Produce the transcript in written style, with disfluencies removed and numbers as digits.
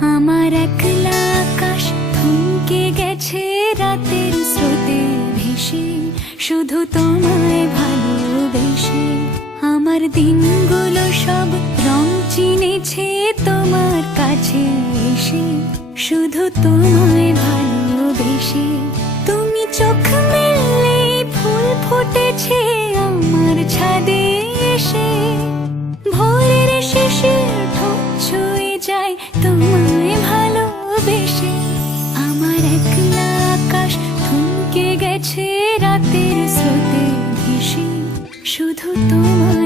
আমার একলা আকাশ থমকে গেছে রাতের স্রোতে ভেসে, শুধু তোমায় ভালোবেসে। আমার দিনগুলো সব রং চিনেছে তোমার কাছে এসে, শুধু তোমায় ভালোবেসে। তুমি চোখ মেললে ফুল ফুটেছে আমার ছাদে এসে, ভোরের শিশির ঠোঁট ছুঁয়ে যায় তোমায় ভালোবেসে। আমার একলা আকাশ থমকে গেছে রাতের স্রোতে ভেসে, শুধু তোমায়